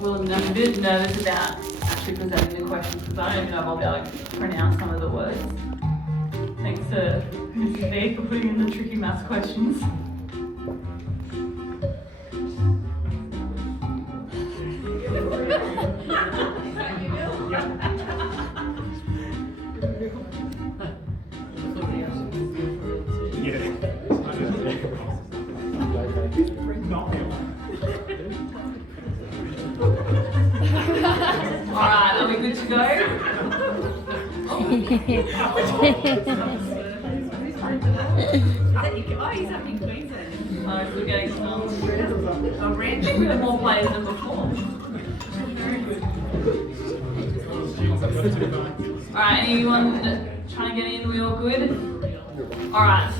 Well, I'm a bit nervous about actually presenting the questions because I don't even know if I'll be able to pronounce some of the words. Thanks to Mrs. B for putting in the tricky maths questions. Alright, are we good to go? Oh, he's up in Queensland. We're getting some. Oh, Ranch. We have more players than before. Alright, anyone trying to get in? We all good? Alright.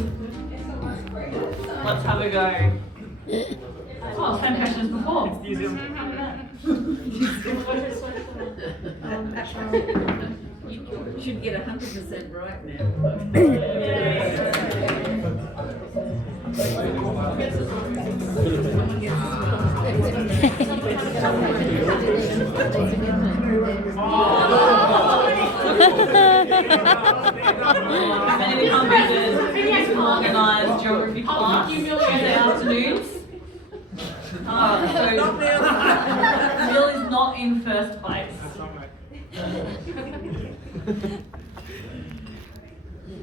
Let's have a go. Oh, same question as before. You should get 100% right now. Many companies organise geography class Tuesday afternoons. So Bill is not in first place.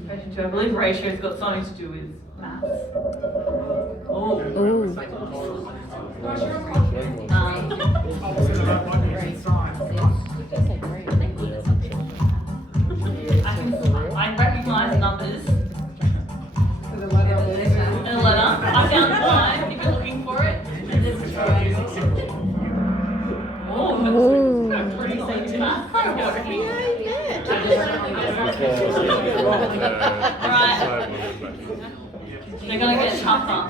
Question two, I believe ratio's got something to do with maths. Oh. I recognise numbers. And a letter. I found one if you're looking for it. Oh, that's pretty safe math. Alright. They're gonna get tougher.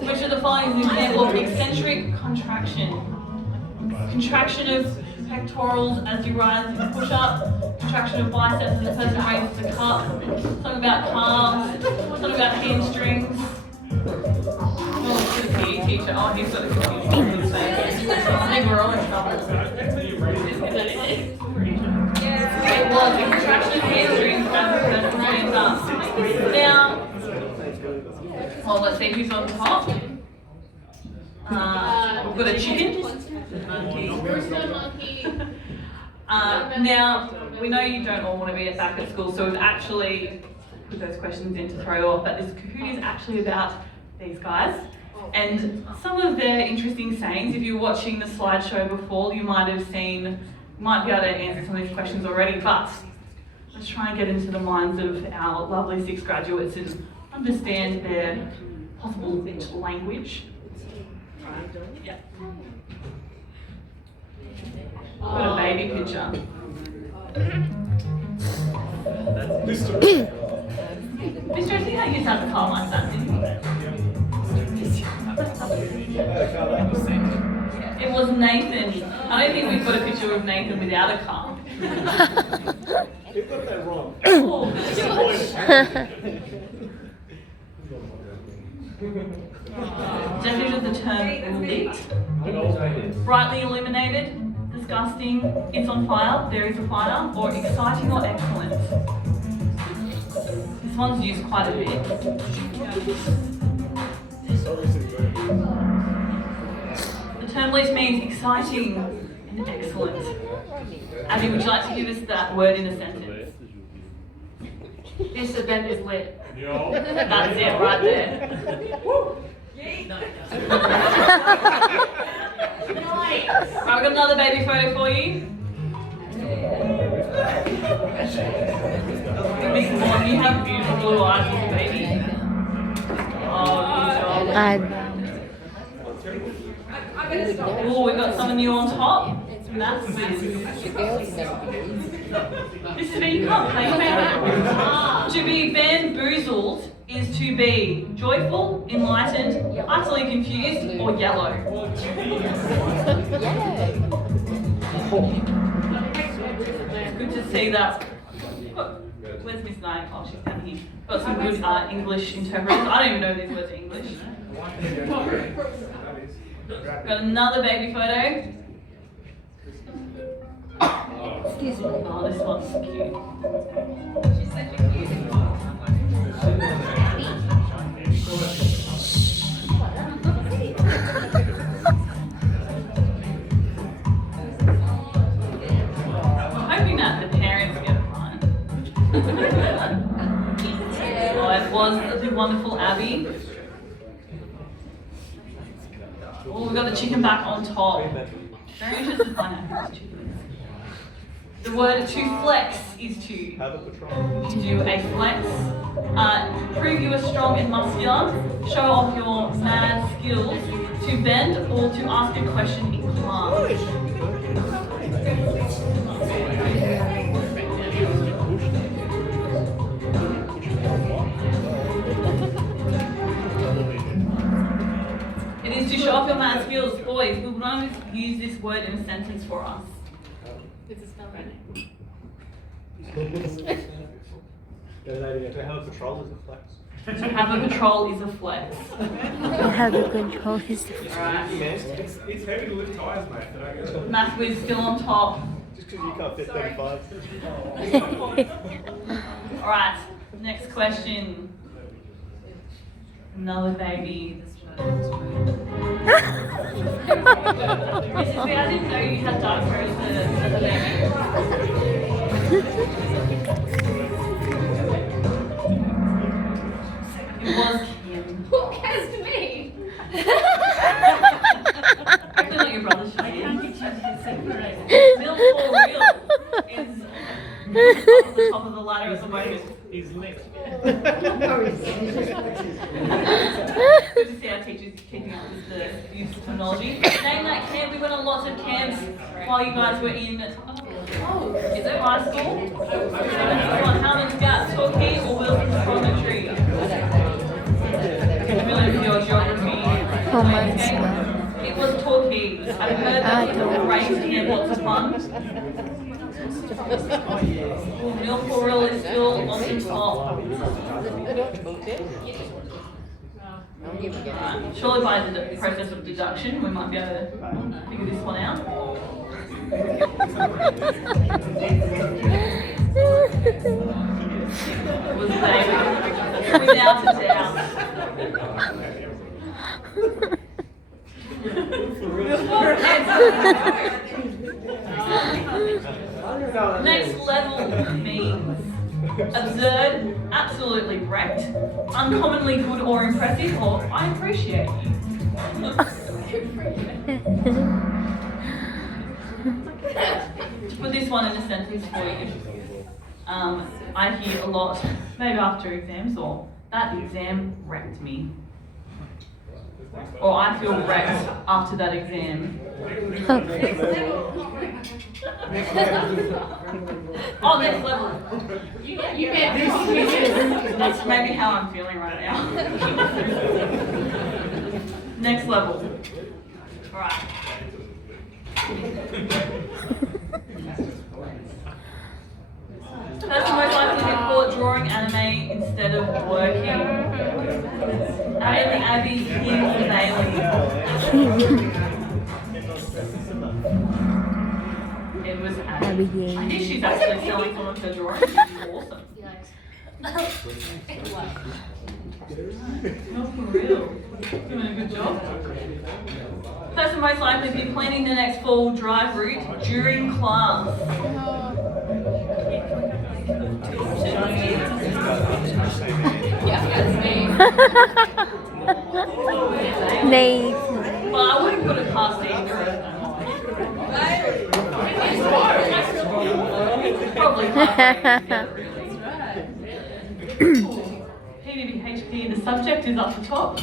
Which of the following is an example of eccentric contraction? Contraction of pectorals as you rise and push up, contraction of biceps as the person raises the cup, something about calves, something about hamstrings. Oh, it's the PE teacher. Oh, he's got a confused look on his face. I think we're all in trouble. It was a contraction of hamstrings as the person raises up. Now, well, let's see who's on top. We've got a chicken. Now, we know you don't all want to be back at school, so we've actually put those questions in to throw you off, but this Kahoot is actually about these guys and some of their interesting sayings. If you were watching the slideshow before, you might have seen, might be able to answer some of these questions already, but let's try and get into the minds of our lovely 6th graduates and understand their possible language. Yeah. Got a baby picture. Mr. I think I used to have a car like that, didn't you? It was Nathan. I don't think we've got a picture of Nathan without a car. You got that wrong. Oh. Definition of the term lit. Brightly illuminated, disgusting, it's on fire, there is a fire, or exciting or excellent. This one's used quite a bit. The term lit means exciting and excellent. Abby, would you like to give us that word in a sentence? This event is lit. That's it right there. Right, we've got another baby photo for you. Miss Morgan, you have beautiful blue eyes as a baby. Oh, good job. Oh, we've got someone new on top. That's this. This is where you can't play about. To be bamboozled is to be joyful, enlightened, utterly confused, or yellow. It's good to see that. Where's Miss Knight? Oh, she's down here. Got some good English interpreters. I don't even know these words are English. Got another baby photo. Excuse me. Oh, this one's cute. I'm hoping that the parents get fun. Oh, it was the wonderful Abby. Oh, we got the chicken back on top. Very interested to find out whose chicken is. The word to flex is to Have a patrol. do a flex. Prove you are strong and muscular. Show off your mad skills. To bend or to ask a question in class. It is to show off your mad skills. Boys, we will not use this word in a sentence for us. To have a patrol is a flex. To have a patrol is a flex. To have a control is Alright. It's heavy to lift tires, mate. Math whiz still on top. Just because you can't fit 35. Alright, next question. Another baby. Mrs. B, I didn't know you had dark hair as a baby. It was Kim. Who cares to me? Actually, not your brother, Shane. Bill for real is on the top of the ladder at the moment. He's lit. Good to see our teachers keeping up with the use of terminology. Name that camp. We went on lots of camps while you guys were in is it high school? Howland Scouts, Torquay or Wilson's Astrometry? Familiar with your geography? Romance. It was Torquay. I've heard that it was great and had lots of fun. Real for real is still on the top. Surely by the process of deduction, we might be able to figure this one out. It was baby, without a doubt. Next level means absurd, absolutely wrecked, uncommonly good or impressive, or I appreciate you. To put this one in a sentence for you, I hear a lot, maybe after exams, or that exam wrecked me. Or I feel wrecked after that exam. Oh, next level. That's maybe how I'm feeling right now. Next level. Alright. Person most likely to be caught drawing anime instead of working. Abby, Kim, or Bailey. It was Abby. Abigail. I think she's actually selling some of her drawings, which is awesome. No, for real. Doing a good job. Person most likely to be planning the next full drive route during class. Nate. Well, I wouldn't put it past either of them. Probably PDBHP, the subject is up the top.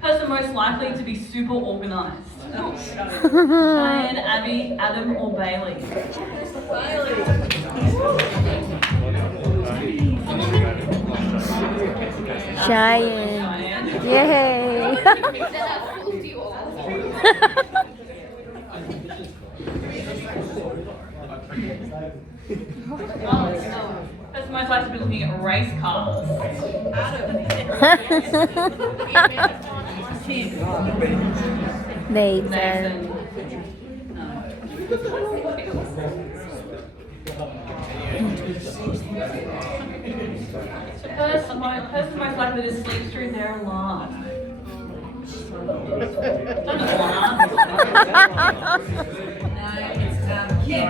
Person most likely to be super organised. Diane, Abby, Adam, or Bailey? Cheyenne. Yay. Person most likely to be looking at race cars. Nathan. Nathan. The person most likely to sleep through their alarm. Don't alarm. Kim.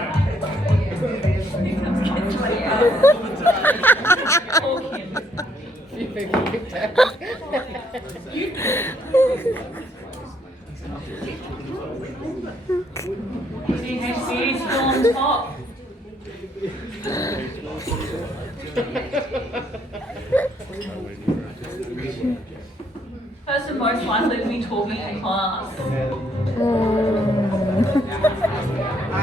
Poor Kim. DHC still on top. Person most likely to be talking in class.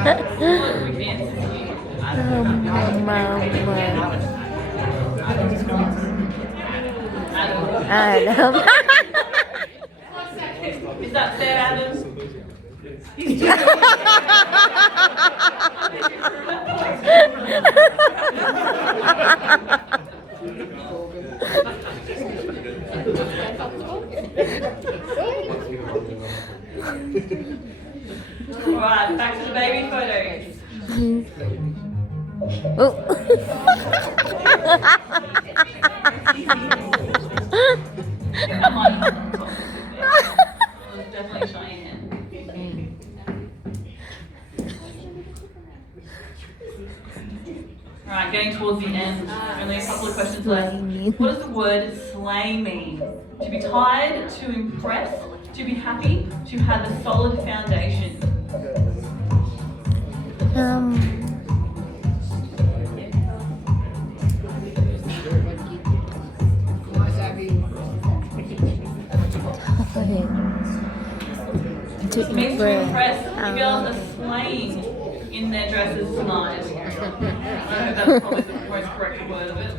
What quick answers here? Adam. Is that fair, Adam? Alright, back to the baby photos. Oh. Definitely Cheyenne. Alright, getting towards the end. Only a couple of questions left. What does the word slay mean? To be tired, to impress, to be happy, to have a solid foundation. To It means to impress. impress. You girls are slaying in their dresses tonight. I know that's probably the most correct word of it.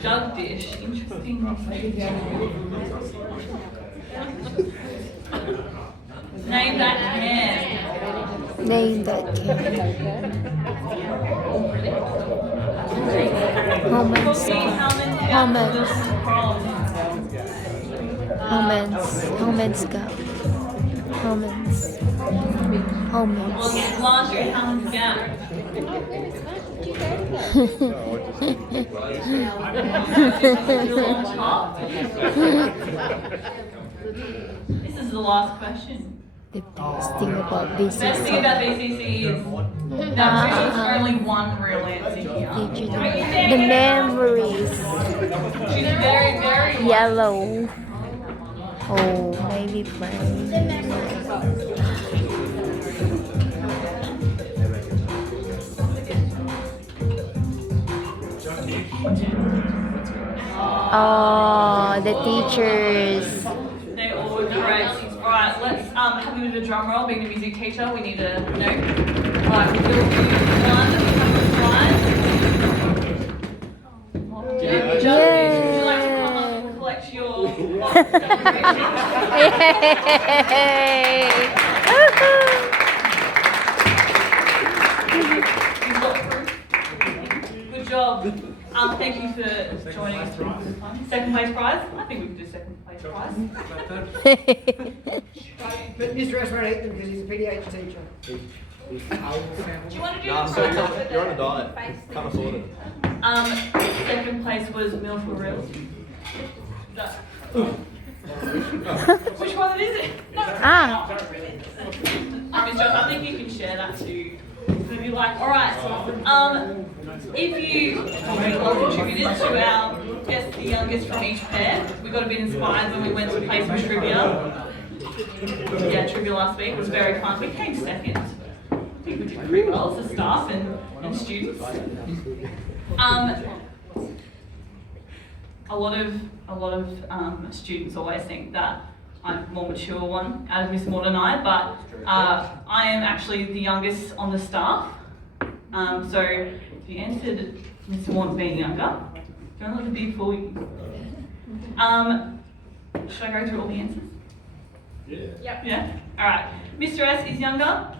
Jug dish. Interesting. Name that can. Name that Moments. Go. Moments. Laundry Helmets down. This is the last question. The best thing about The best thing BCC. about BCC is that there's only one real answer here. The memories. She's very, very Yellow. Oh, maybe brown. Oh, the teachers. They all were correct. Alright, let's have a bit of a drum roll. Being a music teacher, we need a note. Alright, we'll do one slide. Would you like to come up and collect your Yay! You've got proof. Good job. Thank you for joining us. Second place prize? I think we could do second place prize. But Mr. S won't eat them because he's a PDH teacher. Do you want to do Nah, the so you're on a diet. Can't afford it. Second place was Meal for Real. Which one is it? No. Miss Jo, I think you can share that too. If you like. Alright. If you all contributed to our guess the youngest from each pair, we got a bit inspired when we went to play some trivia. Yeah, trivia last week. It was very fun. We came second. I think we did pretty well as a staff and students. A lot of students always think that I'm the more mature one out of Miss Maud and I, but I am actually the youngest on the staff. So if you answered Miss Maud being younger, don't let the big fool you. Should I go through all the answers? Yeah. Yep. Yeah? Alright. Mr. S is younger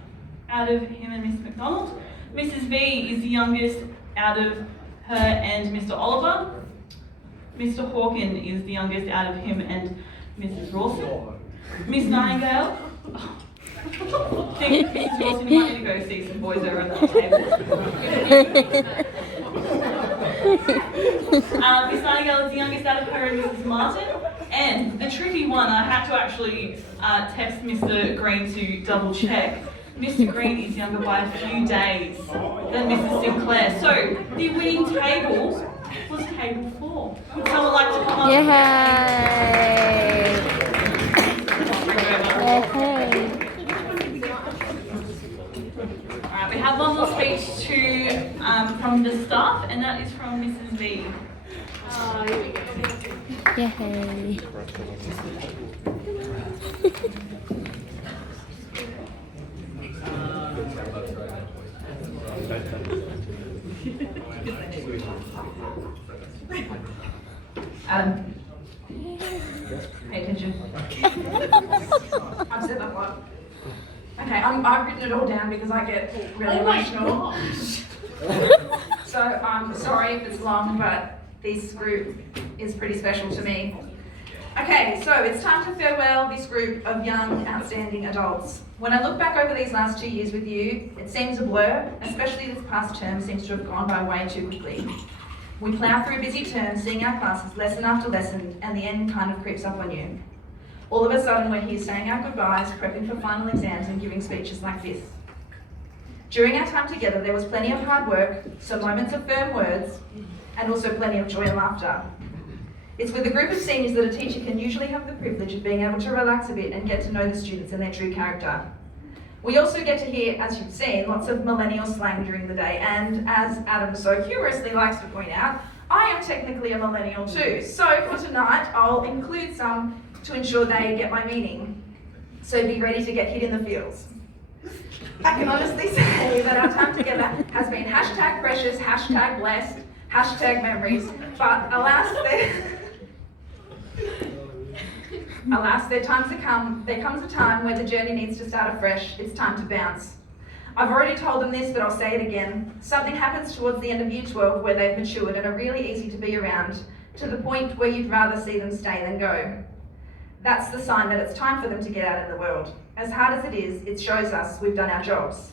out of him and Miss McDonald. Mrs. V is the youngest out of her and Mr. Oliver. Mr. Hawken is the youngest out of him and Mrs. Rawson. Miss Nightingale. I think Mrs. Rawson, you might need to go see some boys over at that table. Miss Nightingale is the youngest out of her and Mrs. Martin. And the tricky one, I had to actually text Mr. Green to double check. Mr. Green is younger by a few days than Mrs. Sinclair. So the winning table was table 4. Would someone like to come up? Yay! Alright, we have one more speech from the staff, and that is from Mrs. V. Yay! Adam, pay attention. I've said that one. Okay, I've written it all down because I get really emotional. So I'm sorry if it's long, but this group is pretty special to me. Okay, so it's time to farewell this group of young, outstanding adults. When I look back over these last 2 years with you, it seems a blur, especially this past term seems to have gone by way too quickly. We plough through busy terms, seeing our classes lesson after lesson, and the end kind of creeps up on you. All of a sudden, we're here saying our goodbyes, prepping for final exams, and giving speeches like this. During our time together, there was plenty of hard work, some moments of firm words, and also plenty of joy and laughter. It's with a group of seniors that a teacher can usually have the privilege of being able to relax a bit and get to know the students and their true character. We also get to hear, as you've seen, lots of millennial slang during the day, and as Adam so humorously likes to point out, I am technically a millennial too. So for tonight, I'll include some to ensure they get my meaning. So be ready to get hit in the feels. I can honestly say that our time together has been hashtag precious, hashtag blessed, hashtag memories, but alas, there comes a time where the journey needs to start afresh. It's time to bounce. I've already told them this, but I'll say it again. Something happens towards the end of year 12 where they've matured and are really easy to be around, to the point where you'd rather see them stay than go. That's the sign that it's time for them to get out in the world. As hard as it is, it shows us we've done our jobs.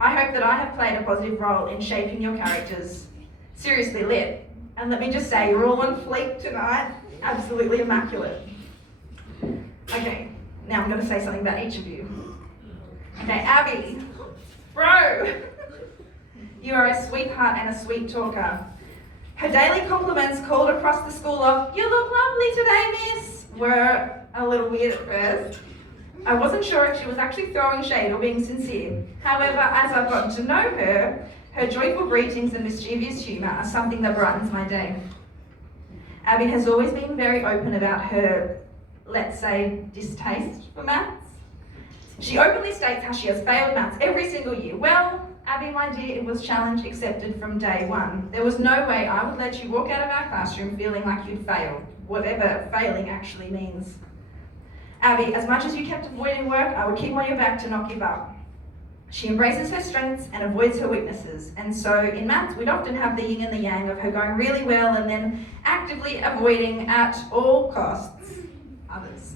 I hope that I have played a positive role in shaping your characters. Seriously lit. And let me just say, you're all on fleek tonight. Absolutely immaculate. Okay, now I'm going to say something about each of you. Okay, Abby, bro, you are a sweetheart and a sweet talker. Her daily compliments called across the school of, "You look lovely today, miss," were a little weird at first. I wasn't sure if she was actually throwing shade or being sincere. However, as I've gotten to know her, her joyful greetings and mischievous humour are something that brightens my day. Abby has always been very open about her, let's say, distaste for maths. She openly states how she has failed maths every single year. Well, Abby, my dear, it was challenge accepted from day one. There was no way I would let you walk out of our classroom feeling like you'd failed, whatever failing actually means. Abby, as much as you kept avoiding work, I would keep on your back to not give up. She embraces her strengths and avoids her weaknesses. And so in maths, we'd often have the yin and the yang of her going really well and then actively avoiding at all costs others.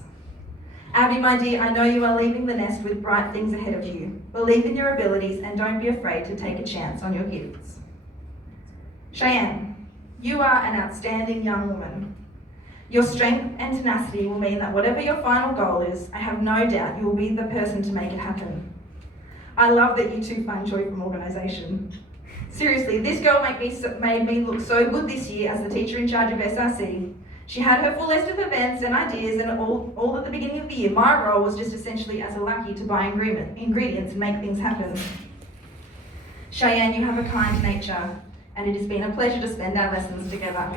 Abby, my dear, I know you are leaving the nest with bright things ahead of you. Believe in your abilities and don't be afraid to take a chance on your gifts. Cheyenne, you are an outstanding young woman. Your strength and tenacity will mean that whatever your final goal is, I have no doubt you will be the person to make it happen. I love that you two find joy from organisation. Seriously, this girl made me look so good this year as the teacher in charge of SRC. She had her full list of events and ideas and all at the beginning of the year. My role was just essentially as a lackey to buy ingredients and make things happen. Cheyenne, you have a kind nature, and it has been a pleasure to spend our lessons together.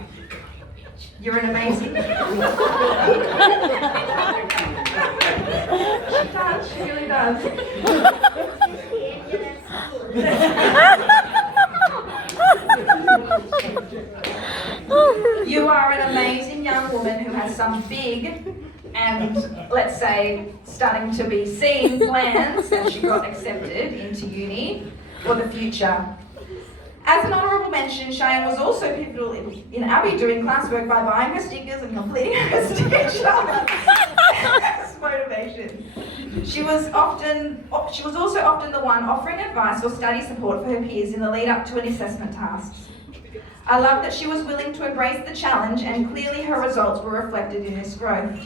You're an amazing... She does, she really does. You are an amazing young woman who has some big and, let's say, starting to be seen plans as she got accepted into uni. for the future. As an honourable mention, Cheyenne was also pivotal in Abby doing classwork by buying her stickers and completing her sticker chart as motivation. She was also often the one offering advice or study support for her peers in the lead up to an assessment tasks. I love that she was willing to embrace the challenge, and clearly her results were reflected in this growth.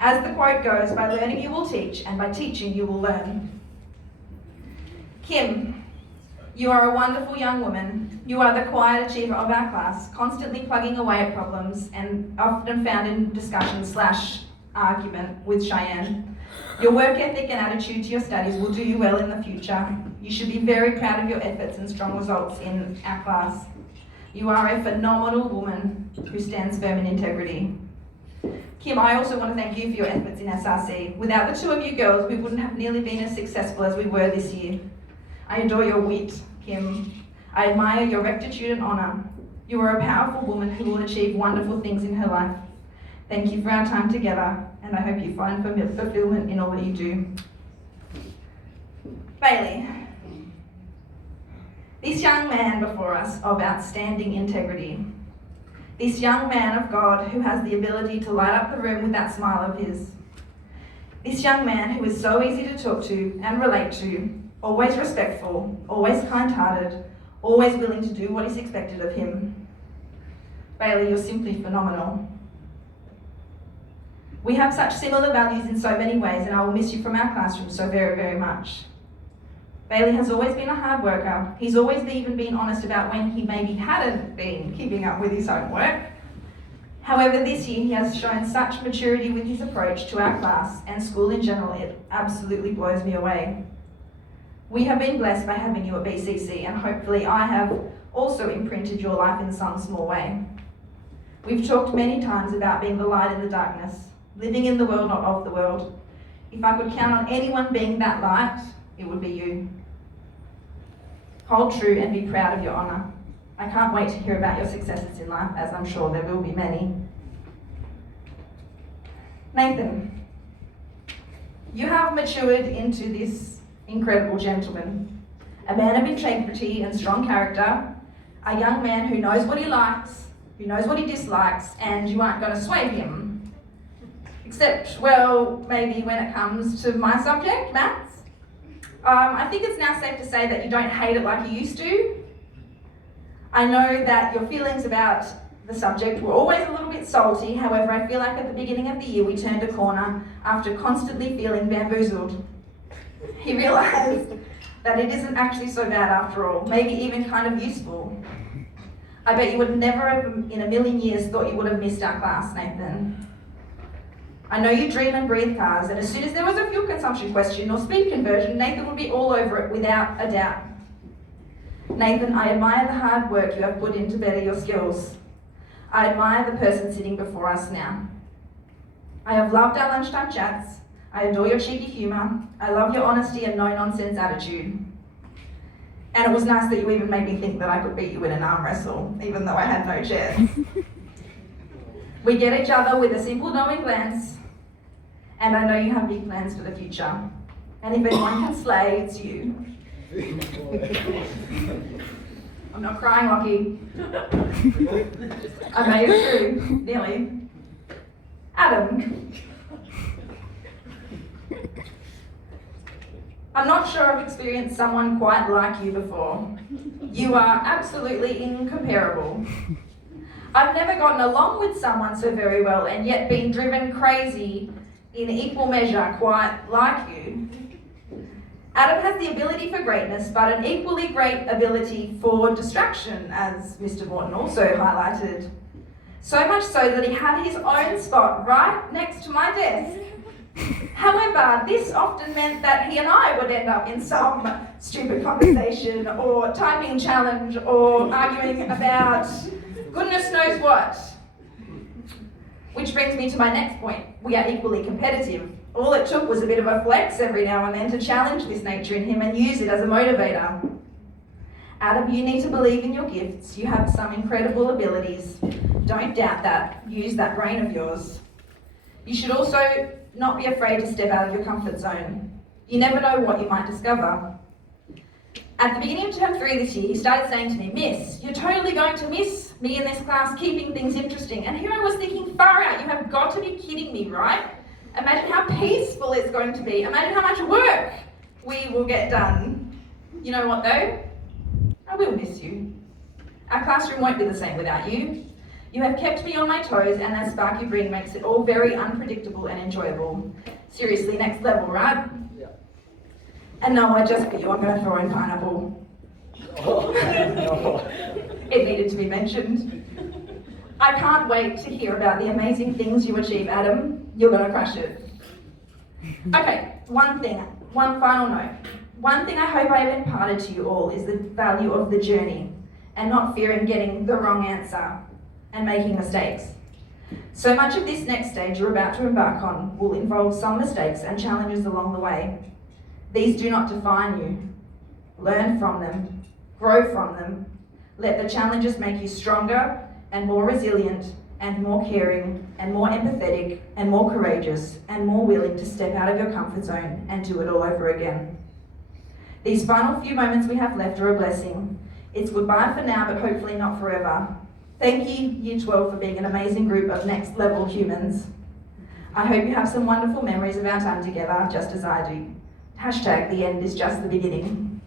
As the quote goes, by learning you will teach, and by teaching you will learn. Kim, you are a wonderful young woman. You are the quiet achiever of our class, constantly plugging away at problems and often found in discussion/argument with Cheyenne. Your work ethic and attitude to your studies will do you well in the future. You should be very proud of your efforts and strong results in our class. You are a phenomenal woman who stands firm in integrity. Kim, I also want to thank you for your efforts in SRC. Without the two of you girls, we wouldn't have nearly been as successful as we were this year. I adore your wit, Kim. I admire your rectitude and honour. You are a powerful woman who will achieve wonderful things in her life. Thank you for our time together, and I hope you find fulfilment in all that you do. Bailey. This young man before us of outstanding integrity. This young man of God who has the ability to light up the room with that smile of his. This young man who is so easy to talk to and relate to, always respectful, always kind-hearted, always willing to do what is expected of him. Bailey, you're simply phenomenal. We have such similar values in so many ways, and I will miss you from our classroom so very, very much. Bailey has always been a hard worker. He's always even been honest about when he maybe hadn't been keeping up with his homework. However, this year he has shown such maturity with his approach to our class and school in general, it absolutely blows me away. We have been blessed by having you at BCC, and hopefully I have also imprinted your life in some small way. We've talked many times about being the light in the darkness, living in the world, not of the world. If I could count on anyone being that light, it would be you. Hold true and be proud of your honour. I can't wait to hear about your successes in life, as I'm sure there will be many. Nathan, you have matured into this incredible gentleman, a man of integrity and strong character, a young man who knows what he likes, who knows what he dislikes, and you aren't going to sway him. Except, well, maybe when it comes to my subject, maths. I think it's now safe to say that you don't hate it like you used to. I know that your feelings about the subject were always a little bit salty, however I feel like at the beginning of the year we turned a corner after constantly feeling bamboozled. He realised that it isn't actually so bad after all, maybe even kind of useful. I bet you would never in a million years thought you would have missed our class, Nathan. I know you dream and breathe cars, and as soon as there was a fuel consumption question or speed conversion, Nathan would be all over it without a doubt. Nathan, I admire the hard work you have put in to better your skills. I admire the person sitting before us now. I have loved our lunchtime chats. I adore your cheeky humour. I love your honesty and no-nonsense attitude. And it was nice that you even made me think that I could beat you in an arm wrestle, even though I had no chance. We get each other with a simple knowing glance, and I know you have big plans for the future. And if anyone can slay, it's you. I'm not crying, Lockie. I made it through, nearly. Adam. I'm not sure I've experienced someone quite like you before. You are absolutely incomparable. I've never gotten along with someone so very well and yet been driven crazy in equal measure quite like you. Adam has the ability for greatness, but an equally great ability for distraction, as Mr. Morton also highlighted. So much so that he had his own spot right next to my desk. However, this often meant that he and I would end up in some stupid conversation or typing challenge or arguing about goodness knows what. Which brings me to my next point. We are equally competitive. All it took was a bit of a flex every now and then to challenge this nature in him and use it as a motivator. Adam, you need to believe in your gifts. You have some incredible abilities. Don't doubt that. Use that brain of yours. You should also not be afraid to step out of your comfort zone. You never know what you might discover. At the beginning of term 3 this year, he started saying to me, "Miss, you're totally going to miss me in this class, keeping things interesting." And here I was thinking, far out, you have got to be kidding me, right? Imagine how peaceful it's going to be. Imagine how much work we will get done. You know what though? I will miss you. Our classroom won't be the same without you. You have kept me on my toes, and that spark you bring makes it all very unpredictable and enjoyable. Seriously, next level, right? Yeah. And no, I just for you, I'm going to throw in pineapple. It needed to be mentioned. I can't wait to hear about the amazing things you achieve, Adam. You're going to crush it. Okay, one final note. One thing I hope I have imparted to you all is the value of the journey and not fearing getting the wrong answer and making mistakes. So much of this next stage you're about to embark on will involve some mistakes and challenges along the way. These do not define you. Learn from them, grow from them. Let the challenges make you stronger and more resilient and more caring and more empathetic and more courageous and more willing to step out of your comfort zone and do it all over again. These final few moments we have left are a blessing. It's goodbye for now, but hopefully not forever. Thank you, Year 12, for being an amazing group of next level humans. I hope you have some wonderful memories of our time together, just as I do. # the end is just the beginning.